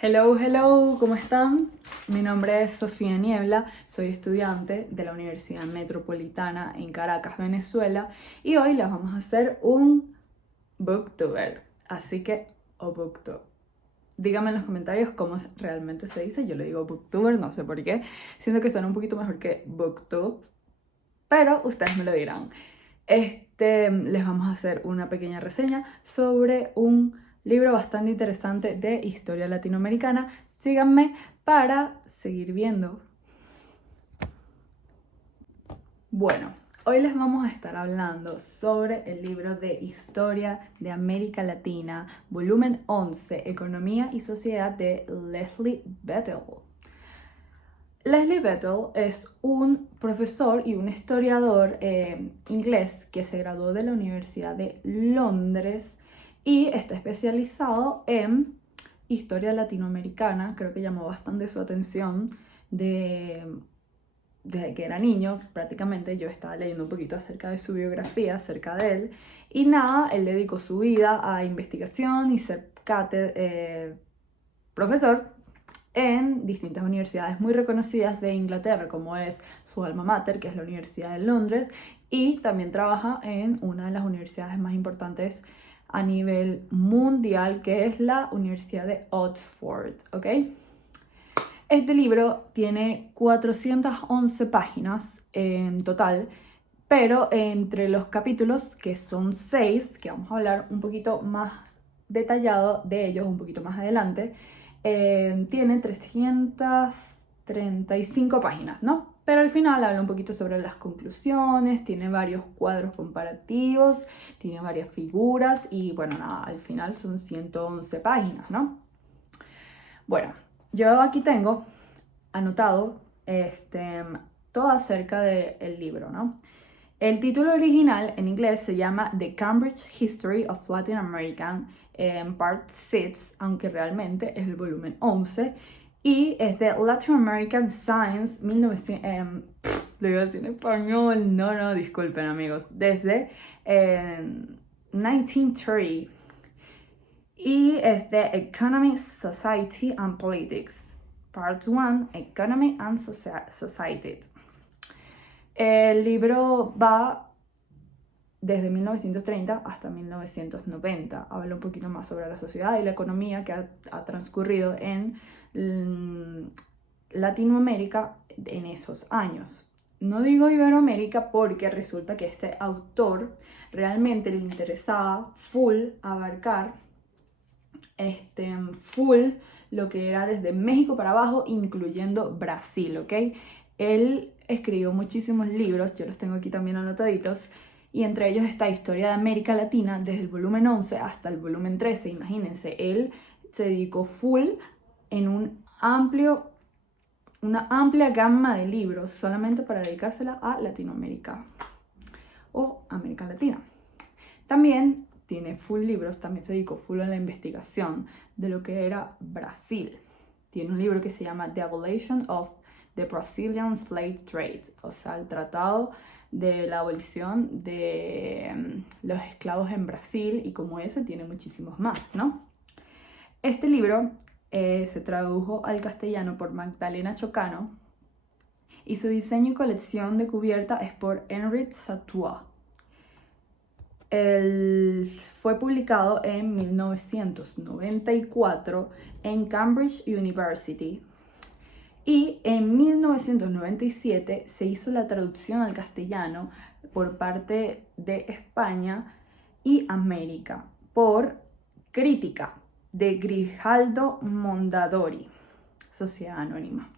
Hello, hello, ¿cómo están? Mi nombre es Sofía Niebla, soy estudiante de la Universidad Metropolitana en Caracas, Venezuela, y hoy les vamos a hacer un booktuber, así que, o booktube. Díganme en los comentarios cómo realmente se dice, yo le digo booktuber, no sé por qué, siento que suena un poquito mejor que booktube, pero ustedes me lo dirán. Les vamos a hacer una pequeña reseña sobre un libro bastante interesante de historia latinoamericana. Síganme para seguir viendo. Bueno, hoy les vamos a estar hablando sobre el libro de Historia de América Latina, volumen 11, Economía y Sociedad de Leslie Bettel. Leslie Bettel es un profesor y un historiador inglés que se graduó de la Universidad de Londres y está especializado en historia latinoamericana. Creo que llamó bastante su atención desde que era niño. Prácticamente yo estaba leyendo un poquito acerca de su biografía, acerca de él. Y nada, él dedicó su vida a investigación y ser profesor en distintas universidades muy reconocidas de Inglaterra, como es su alma mater, que es la Universidad de Londres, y también trabaja en una de las universidades más importantes a nivel mundial, que es la Universidad de Oxford, ¿ok? Este libro tiene 411 páginas en total, pero entre los capítulos, que son 6, que vamos a hablar un poquito más detallado de ellos un poquito más adelante, tiene 335 páginas, ¿no? Pero al final habla un poquito sobre las conclusiones, tiene varios cuadros comparativos, tiene varias figuras y bueno, nada, al final son 111 páginas, ¿no? Bueno, yo aquí tengo anotado todo acerca del libro, ¿no? El título original en inglés se llama The Cambridge History of Latin American Part 6, aunque realmente es el volumen 11, y es de Latin American Science 1900, lo iba a decir en español, no, disculpen amigos, desde 1930, y es de Economy, Society and Politics, Part 1, Economy and Society. El libro va desde 1930 hasta 1990. Habla un poquito más sobre la sociedad y la economía que ha transcurrido en Latinoamérica en esos años. No digo Iberoamérica porque resulta que este autor realmente le interesaba full abarcar full lo que era desde México para abajo, incluyendo Brasil, ¿ok? Él escribió muchísimos libros, yo los tengo aquí también anotaditos, y entre ellos está Historia de América Latina, desde el volumen 11 hasta el volumen 13, imagínense, él se dedicó full en una amplia gama de libros solamente para dedicársela a Latinoamérica o América Latina. También tiene full libros, también se dedicó full a la investigación de lo que era Brasil. Tiene un libro que se llama The Abolition of the Brazilian Slave Trade, o sea, el tratado de la abolición de los esclavos en Brasil, y como ese tiene muchísimos más, ¿no? Este libro se tradujo al castellano por Magdalena Chocano y su diseño y colección de cubierta es por Henri Satois. Fue publicado en 1994 en Cambridge University y en 1997 se hizo la traducción al castellano por parte de España y América por Crítica de Grijaldo Mondadori, Sociedad Anónima.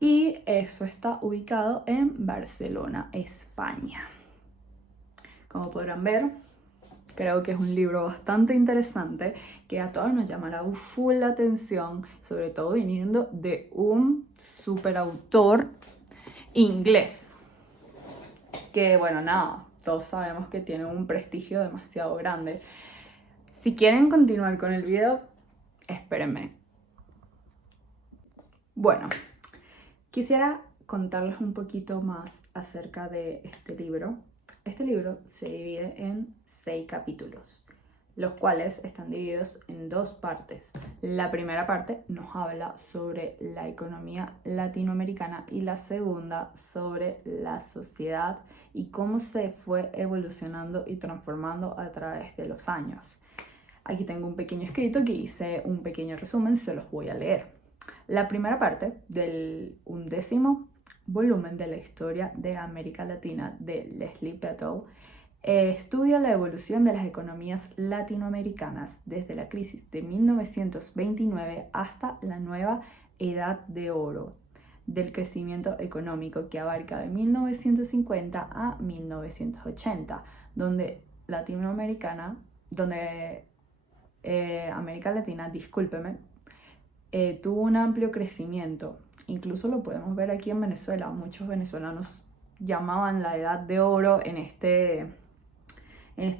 Y eso está ubicado en Barcelona, España. Como podrán ver, creo que es un libro bastante interesante que a todos nos llamará full la atención, sobre todo viniendo de un superautor inglés. Que bueno, nada, todos sabemos que tiene un prestigio demasiado grande. Si quieren continuar con el video, espérenme. Bueno, quisiera contarles un poquito más acerca de este libro. Este libro se divide en 6 capítulos. los cuales están divididos en dos partes. La primera parte nos habla sobre la economía latinoamericana y la segunda sobre la sociedad y cómo se fue evolucionando y transformando a través de los años. Aquí tengo un pequeño escrito que hice un pequeño resumen, se los voy a leer. La primera parte del 11º volumen de la historia de América Latina de Leslie Petal estudia la evolución de las economías latinoamericanas desde la crisis de 1929 hasta la nueva Edad de Oro del crecimiento económico que abarca de 1950 a 1980, donde América Latina, tuvo un amplio crecimiento. Incluso lo podemos ver aquí en Venezuela. Muchos venezolanos llamaban la Edad de Oro en este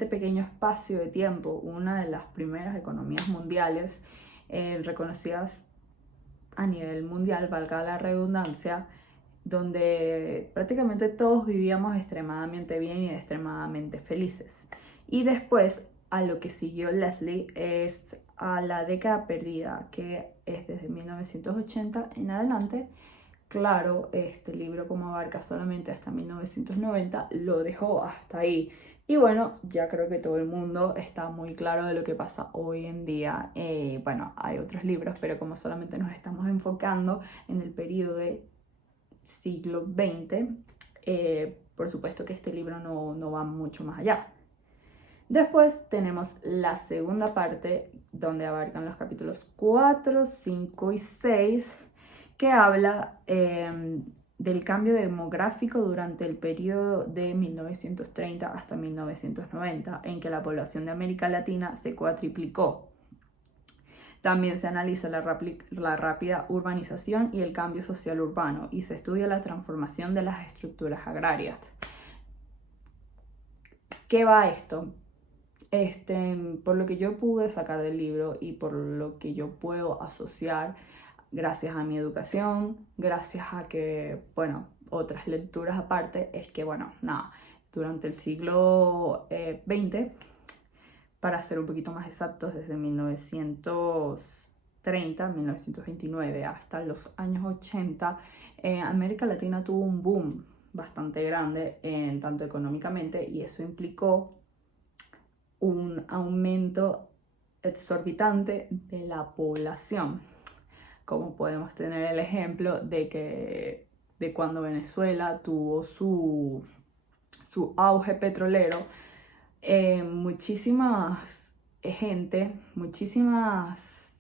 pequeño espacio de tiempo, una de las primeras economías mundiales reconocidas a nivel mundial, valga la redundancia, donde prácticamente todos vivíamos extremadamente bien y extremadamente felices. Y después, a lo que siguió Leslie es a la década perdida, que es desde 1980 en adelante. Claro, este libro, como abarca solamente hasta 1990, lo dejó hasta ahí. Y bueno, ya creo que todo el mundo está muy claro de lo que pasa hoy en día. Bueno, hay otros libros, pero como solamente nos estamos enfocando en el periodo de siglo XX, por supuesto que este libro no va mucho más allá. Después tenemos la segunda parte, donde abarcan los capítulos 4, 5 y 6, que habla del cambio demográfico durante el periodo de 1930 hasta 1990, en que la población de América Latina se cuatriplicó. También se analiza la rápida urbanización y el cambio social urbano, y se estudia la transformación de las estructuras agrarias. ¿Qué va esto? Por lo que yo pude sacar del libro y por lo que yo puedo asociar, gracias a mi educación, gracias a que, bueno, otras lecturas aparte, es que, bueno, nada, durante el siglo XX, para ser un poquito más exactos, desde 1930, 1929 hasta los años 80, América Latina tuvo un boom bastante grande, tanto económicamente, y eso implicó un aumento exorbitante de la población, como podemos tener el ejemplo de cuando Venezuela tuvo su auge petrolero, muchísimas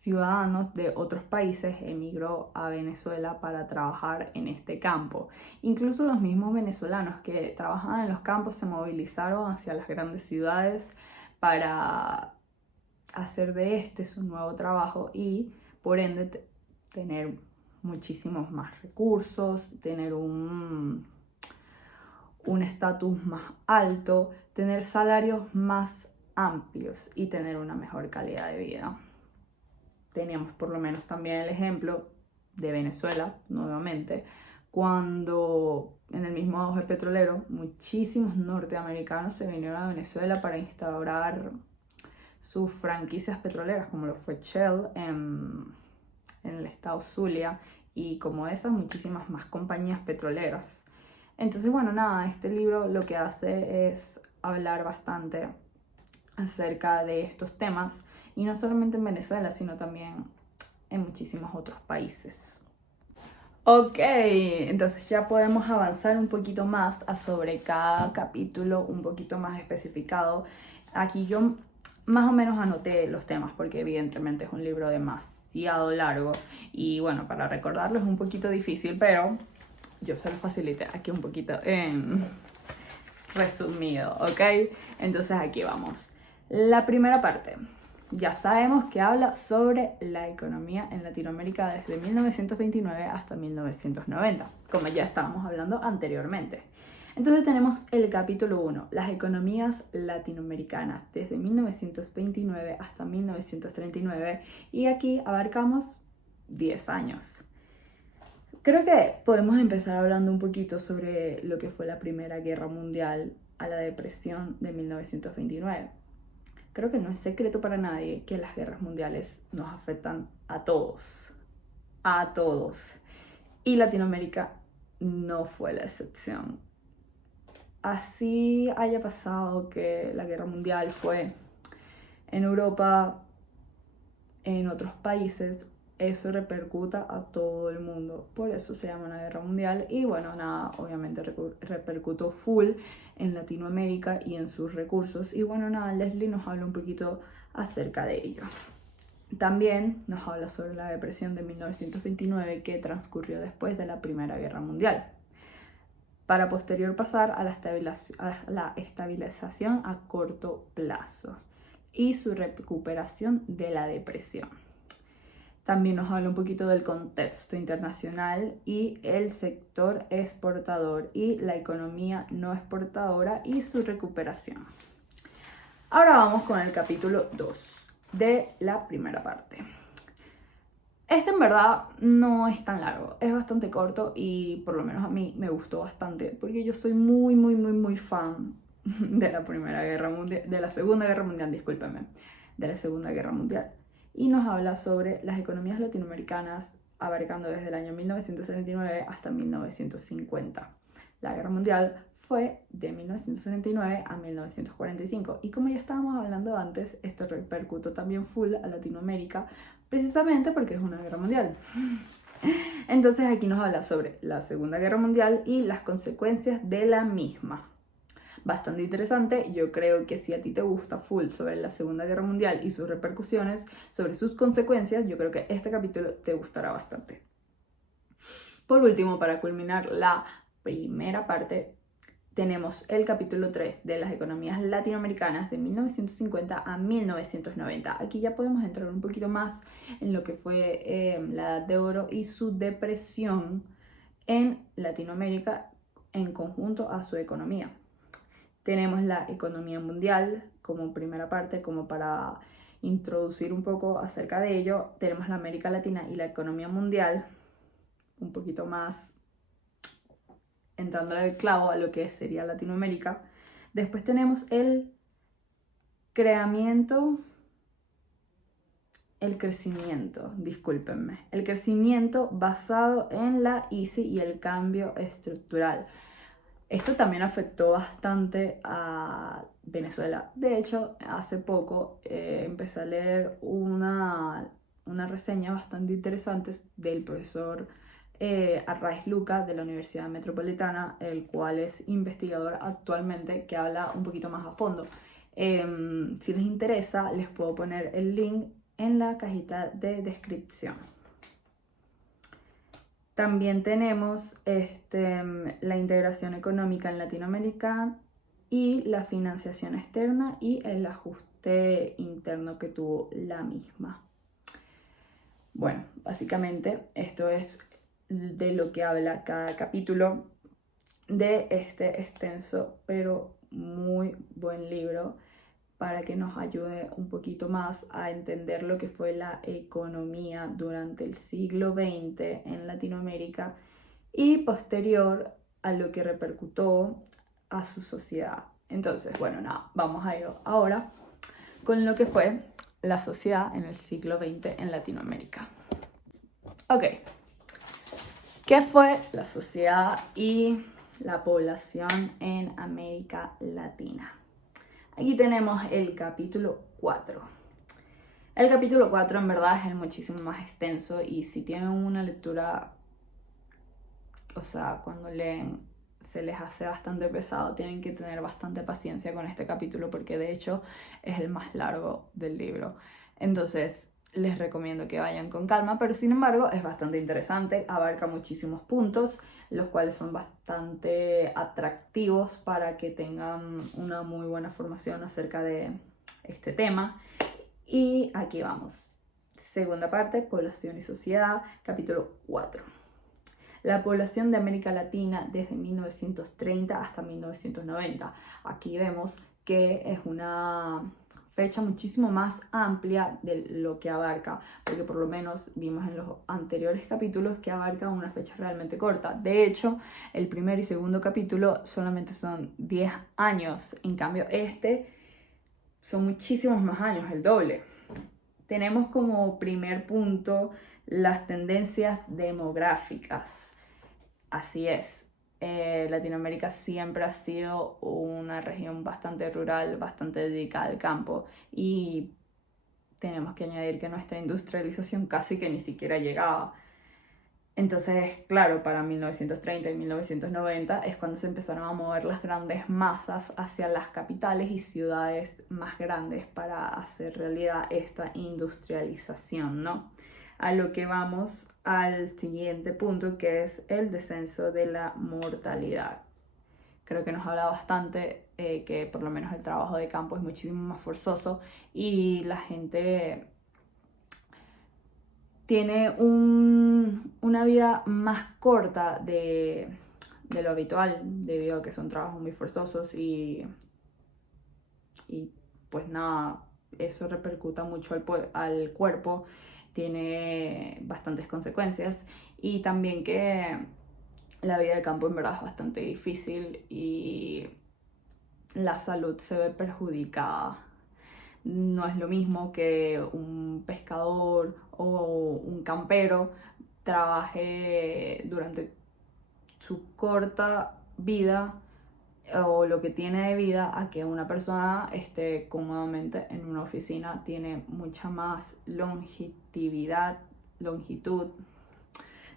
ciudadanos de otros países emigró a Venezuela para trabajar en este campo. Incluso los mismos venezolanos que trabajaban en los campos se movilizaron hacia las grandes ciudades para hacer de su nuevo trabajo y por ende tener muchísimos más recursos, tener un estatus más alto, tener salarios más amplios y tener una mejor calidad de vida. Teníamos por lo menos también el ejemplo de Venezuela, nuevamente, cuando en el mismo auge petrolero muchísimos norteamericanos se vinieron a Venezuela para instaurar sus franquicias petroleras, como lo fue Shell en el estado Zulia, y como esas muchísimas más compañías petroleras. Entonces, bueno, nada, este libro lo que hace es hablar bastante acerca de estos temas, y no solamente en Venezuela, sino también en muchísimos otros países. Ok, entonces ya podemos avanzar un poquito más sobre cada capítulo, un poquito más especificado. Aquí yo más o menos anoté los temas, porque evidentemente es un libro demasiado largo y bueno, para recordarlo es un poquito difícil, pero yo se lo facilité aquí un poquito resumido, ¿ok? Entonces aquí vamos. La primera parte, ya sabemos que habla sobre la economía en Latinoamérica desde 1929 hasta 1990, como ya estábamos hablando anteriormente. Entonces tenemos el capítulo 1, las economías latinoamericanas desde 1929 hasta 1939, y aquí abarcamos 10 años. Creo que podemos empezar hablando un poquito sobre lo que fue la Primera Guerra Mundial a la depresión de 1929. creo que no es secreto para nadie que las guerras mundiales nos afectan a todos. A todos. Y Latinoamérica no fue la excepción. Así haya pasado que la guerra mundial fue en Europa, en otros países, eso repercuta a todo el mundo. Por eso se llama una guerra mundial. Y bueno, nada, obviamente repercutó full en Latinoamérica y en sus recursos. Y bueno, nada, Leslie nos habla un poquito acerca de ello. También nos habla sobre la depresión de 1929 que transcurrió después de la Primera Guerra Mundial, para posterior pasar a la estabilización a corto plazo y su recuperación de la depresión. También nos habla un poquito del contexto internacional y el sector exportador y la economía no exportadora y su recuperación. Ahora vamos con el capítulo 2 de la primera parte. Este en verdad no es tan largo, es bastante corto y por lo menos a mí me gustó bastante porque yo soy muy fan de la Primera Guerra Mundial, de la Segunda Guerra Mundial, discúlpenme, de la Segunda Guerra Mundial. Y nos habla sobre las economías latinoamericanas abarcando desde el año 1979 hasta 1950. La Guerra Mundial fue de 1939 a 1945 y como ya estábamos hablando antes, esto repercutió también full a Latinoamérica precisamente porque es una guerra mundial. Entonces aquí nos habla sobre la Segunda Guerra Mundial y las consecuencias de la misma. Bastante interesante, yo creo que si a ti te gusta full sobre la Segunda Guerra Mundial y sus repercusiones, sobre sus consecuencias, yo creo que este capítulo te gustará bastante. Por último, para culminar la primera parte, tenemos el capítulo 3 de las economías latinoamericanas de 1950 a 1990. Aquí ya podemos entrar un poquito más en lo que fue la Edad de Oro y su depresión en Latinoamérica en conjunto a su economía. Tenemos la economía mundial como primera parte, como para introducir un poco acerca de ello. Tenemos la América Latina y la economía mundial, un poquito más entrando al clavo a lo que sería Latinoamérica. Después tenemos el crecimiento, el crecimiento basado en la ICI y el cambio estructural. Esto también afectó bastante a Venezuela. De hecho, hace poco empecé a leer una reseña bastante interesante del profesor Arraiz Luca de la Universidad Metropolitana, el cual es investigador actualmente, que habla un poquito más a fondo. Si les interesa, les puedo poner el link en la cajita de descripción. También tenemos la integración económica en Latinoamérica y la financiación externa y el ajuste interno que tuvo la misma. Bueno, básicamente esto es de lo que habla cada capítulo de este extenso pero muy buen libro para que nos ayude un poquito más a entender lo que fue la economía durante el siglo XX en Latinoamérica y posterior a lo que repercutó a su sociedad. Entonces, bueno, nada, vamos a ir ahora con lo que fue la sociedad en el siglo XX en Latinoamérica. Ok, ¿qué fue la sociedad y la población en América Latina? Aquí tenemos el capítulo 4. El capítulo 4 en verdad es muchísimo más extenso y si tienen una lectura, o sea, cuando leen se les hace bastante pesado, tienen que tener bastante paciencia con este capítulo porque de hecho es el más largo del libro. Entonces les recomiendo que vayan con calma, pero sin embargo es bastante interesante, abarca muchísimos puntos, los cuales son bastante atractivos para que tengan una muy buena formación acerca de este tema. Y aquí vamos. Segunda parte, población y sociedad, capítulo 4. La población de América Latina desde 1930 hasta 1990. Aquí vemos que es una fecha muchísimo más amplia de lo que abarca, porque por lo menos vimos en los anteriores capítulos que abarca una fecha realmente corta. De hecho, el primer y segundo capítulo solamente son 10 años, en cambio este son muchísimos más años, el doble. Tenemos como primer punto las tendencias demográficas. Así es. Latinoamérica siempre ha sido una región bastante rural, bastante dedicada al campo, y tenemos que añadir que nuestra industrialización casi que ni siquiera llegaba. Entonces, claro, para 1930 y 1990 es cuando se empezaron a mover las grandes masas hacia las capitales y ciudades más grandes para hacer realidad esta industrialización, ¿no? A lo que vamos al siguiente punto, que es el descenso de la mortalidad. Creo que nos habla bastante que por lo menos el trabajo de campo es muchísimo más forzoso y la gente tiene una vida más corta de lo habitual, debido a que son trabajos muy forzosos y pues nada, eso repercuta mucho al cuerpo, tiene bastantes consecuencias, y también que la vida de campo en verdad es bastante difícil y la salud se ve perjudicada. No es lo mismo que un pescador o un campero trabaje durante su corta vida o lo que tiene de vida, a que una persona esté cómodamente en una oficina. Tiene mucha más longitud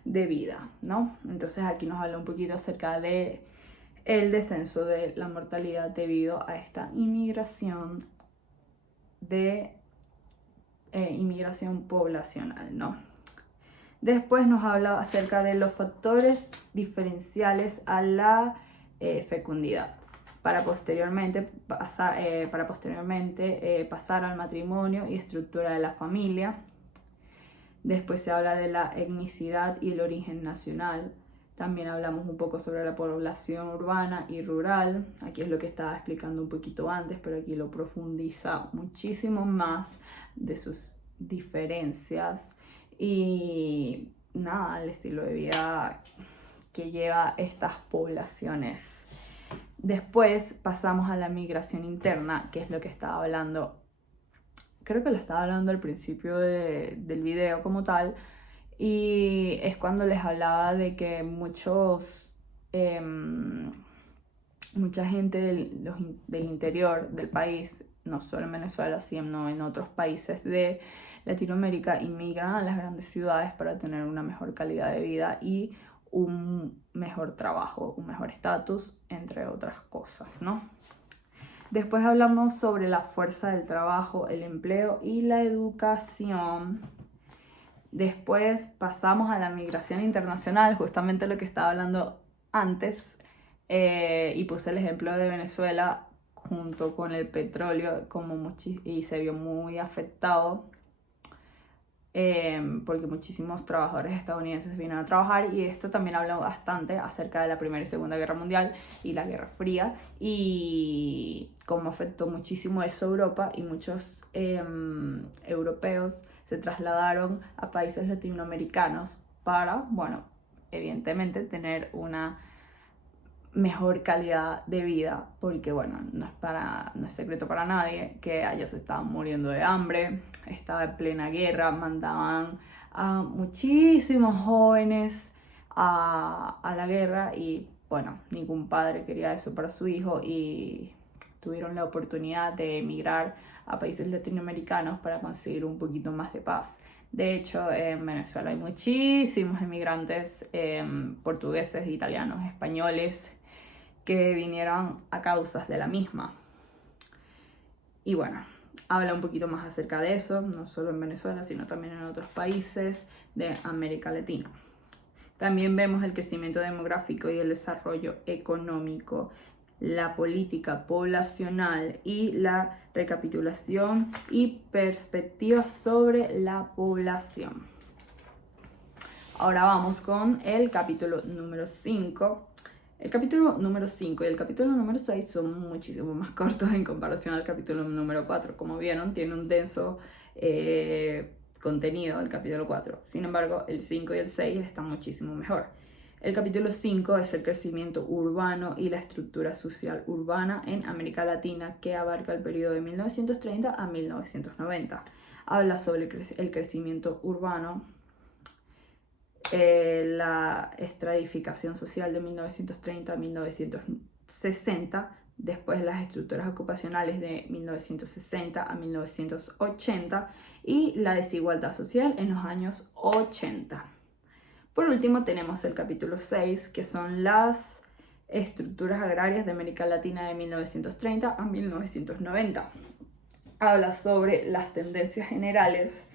de vida, ¿no? Entonces aquí nos habla un poquito acerca de el descenso de la mortalidad debido a esta inmigración poblacional, ¿no? Después nos habla acerca de los factores diferenciales a la fecundidad para posteriormente pasar al matrimonio y estructura de la familia. Después se habla de la etnicidad y el origen nacional. También hablamos un poco sobre la población urbana y rural. Aquí es lo que estaba explicando un poquito antes, pero aquí lo profundiza muchísimo más de sus diferencias y nada, el estilo de vida que lleva estas poblaciones. Después pasamos a la migración interna, que es lo que estaba hablando. Creo que lo estaba hablando al principio del video como tal, y es cuando les hablaba de que mucha gente del interior del país, no solo en Venezuela, sino en otros países de Latinoamérica, inmigran a las grandes ciudades para tener una mejor calidad de vida y un mejor trabajo, un mejor estatus, entre otras cosas, ¿no? Después hablamos sobre la fuerza del trabajo, el empleo y la educación. Después pasamos a la migración internacional, justamente lo que estaba hablando antes, y puse el ejemplo de Venezuela junto con el petróleo y se vio muy afectado porque muchísimos trabajadores estadounidenses vienen a trabajar, y esto también habla bastante acerca de la Primera y Segunda Guerra Mundial y la Guerra Fría y cómo afectó muchísimo eso a Europa, y muchos europeos se trasladaron a países latinoamericanos para, bueno, evidentemente tener una mejor calidad de vida, porque bueno, no es secreto para nadie que allá se estaban muriendo de hambre, estaba en plena guerra, mandaban a muchísimos jóvenes a la guerra, y bueno, ningún padre quería eso para su hijo, y tuvieron la oportunidad de emigrar a países latinoamericanos para conseguir un poquito más de paz. De hecho, en Venezuela hay muchísimos emigrantes portugueses, italianos, españoles, que vinieron a causas de la misma. Y bueno, habla un poquito más acerca de eso, no solo en Venezuela, sino también en otros países de América Latina. También vemos el crecimiento demográfico y el desarrollo económico, la política poblacional y la recapitulación y perspectivas sobre la población. Ahora vamos con el capítulo número 5. El capítulo número 5 y el capítulo número 6 son muchísimo más cortos en comparación al capítulo número 4. Como vieron, tiene un denso contenido el capítulo 4. Sin embargo, el 5 y el 6 están muchísimo mejor. El capítulo 5 es el crecimiento urbano y la estructura social urbana en América Latina, que abarca el periodo de 1930 a 1990. Habla sobre el crecimiento urbano, la estratificación social de 1930 a 1960, después las estructuras ocupacionales de 1960 a 1980 y la desigualdad social en los años 80. Por último tenemos el capítulo 6, que son las estructuras agrarias de América Latina de 1930 a 1990. Habla sobre las tendencias generales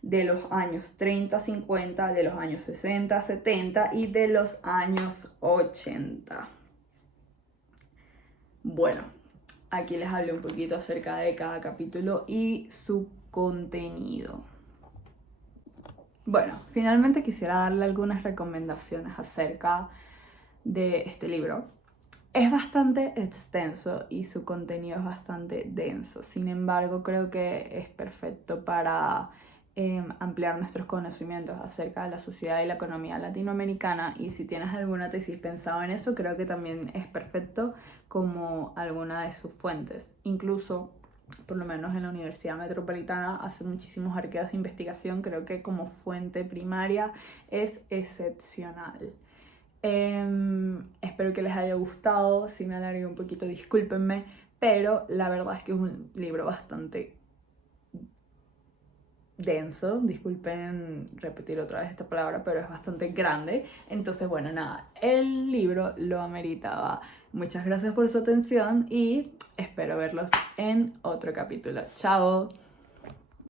de los años 30, 50, de los años 60, 70 y de los años 80. Bueno, aquí les hablé un poquito acerca de cada capítulo y su contenido. Bueno, finalmente quisiera darle algunas recomendaciones acerca de este libro. Es bastante extenso y su contenido es bastante denso. Sin embargo, creo que es perfecto para ampliar nuestros conocimientos acerca de la sociedad y la economía latinoamericana. Y si tienes alguna tesis pensada en eso, creo que también es perfecto como alguna de sus fuentes. Incluso, por lo menos en la Universidad Metropolitana, hace muchísimos arqueos de investigación. Creo que como fuente primaria es excepcional. Espero que les haya gustado. Si me alargué un poquito, discúlpenme, pero la verdad es que es un libro bastante denso, disculpen repetir otra vez esta palabra, pero es bastante grande. Entonces, bueno, nada, el libro lo ameritaba. Muchas gracias por su atención y espero verlos en otro capítulo. ¡Chao!